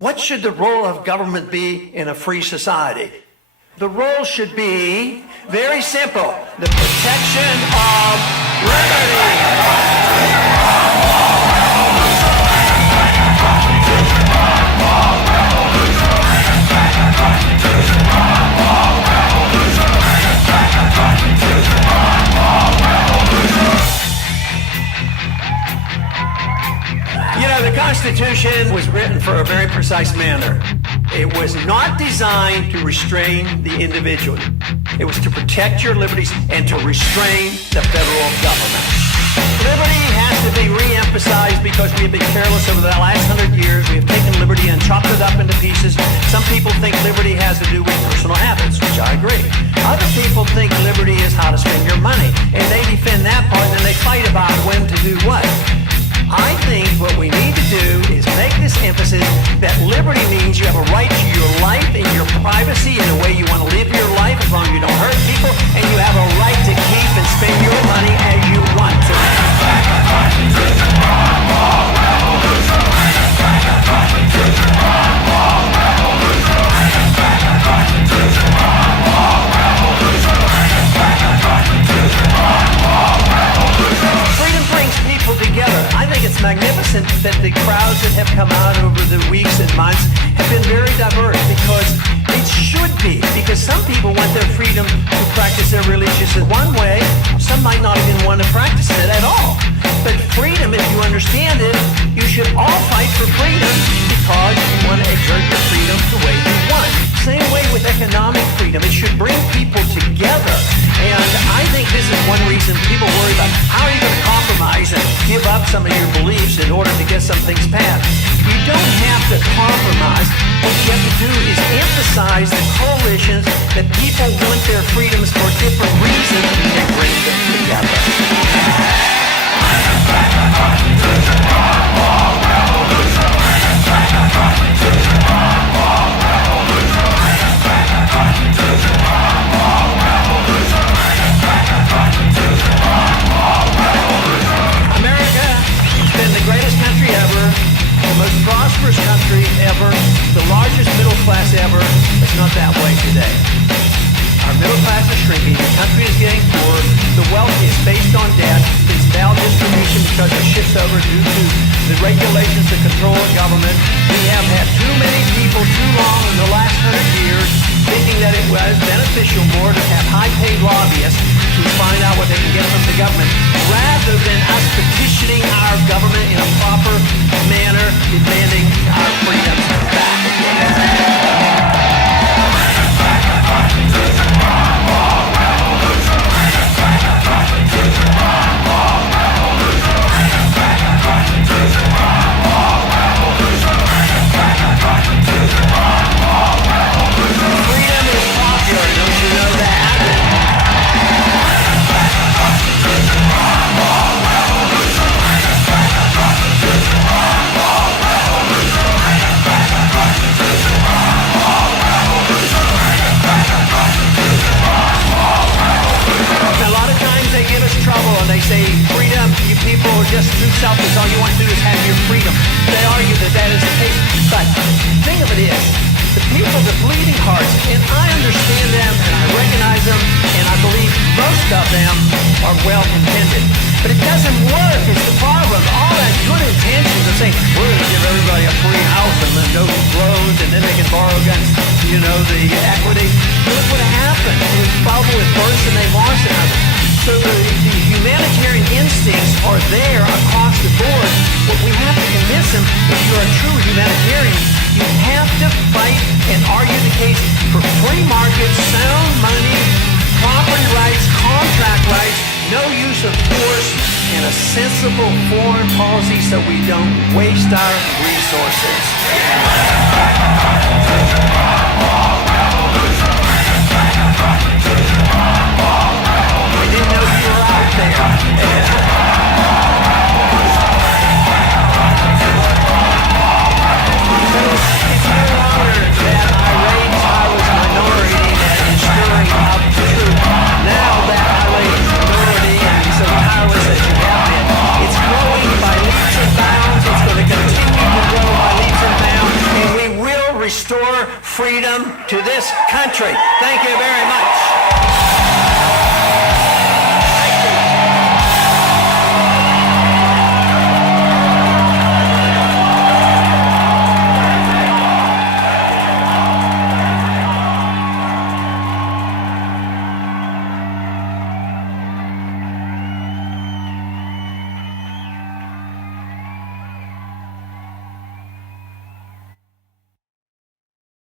What should the role of government be in a free society? The role should be very simple: the protection of liberty. You know, the Constitution was written for a very precise manner. It was not designed to restrain the individual. It was to protect your liberties and to restrain the federal government. Liberty has to be re-emphasized because we have been careless over the last 100 years. We have taken liberty and chopped it up into pieces. Some people think liberty has to do with personal habits, which I agree. Other people think liberty is how to spend your money, and they defend that part and then they fight about when to do what. I think what we need to do is make this emphasis that liberty means you have a right to your life and your privacy and the way you want to live your life as long as you don't hurt people, and you have a right to keep and spend your money as you want to. Freedom brings people together. I think it's magnificent that the crowds that have come out over the weeks and months have been very diverse, because it should be. Because some people want their freedom to practice their religion in one way. Some might not even want to practice it at all. But freedom, if you understand it, you should all fight for freedom because you want to exert your freedom the way you want. Same way with economic freedom. It should bring people together. And I think this is one reason people worry about how are you going to compromise and give up some of your beliefs in order to get some things passed. You don't have to compromise. What you have to do is emphasize the coalitions that people want their freedoms for different reasons and bring them together. Most prosperous country ever, the largest middle class ever. It's not that way today. Our middle class is shrinking, the country is getting poorer, the wealth is based on debt, it's maldistribution because it shifts over due to the regulations that control the government. We have had too many people too long in the last 100 years thinking that it was beneficial more to have high-paid lobbyists to find out what they can get from the government, rather than us petitioning our government in a proper manner, demanding our freedoms back again. Freedom is popular, don't you know that? Trouble and they say freedom, you people are just too selfish, all you want to do is have your freedom. They argue that that is the case, but the thing of it is, the people, the bleeding hearts, and I understand them and I recognize them and I believe most of them are well intended, but it doesn't work. It's the problem. All that good intentions of saying we're going to give everybody a free house and then no clothes and then they can borrow against, you know, the equity. Look what happened. It was bubble with births and they lost it. So the humanitarian instincts are there across the board. What we have to convince them, if you're a true humanitarian, you have to fight and argue the case for free markets, sound money, property rights, contract rights, no use of force, and a sensible foreign policy so we don't waste our resources. I didn't know you were out there. It's no longer that I was a minority that is stirring up the truth. Now that I minority and so powerless as you have been, it's growing by leaps and bounds. It's going to continue to grow by leaps and bounds. freedom to this country. Thank you very much.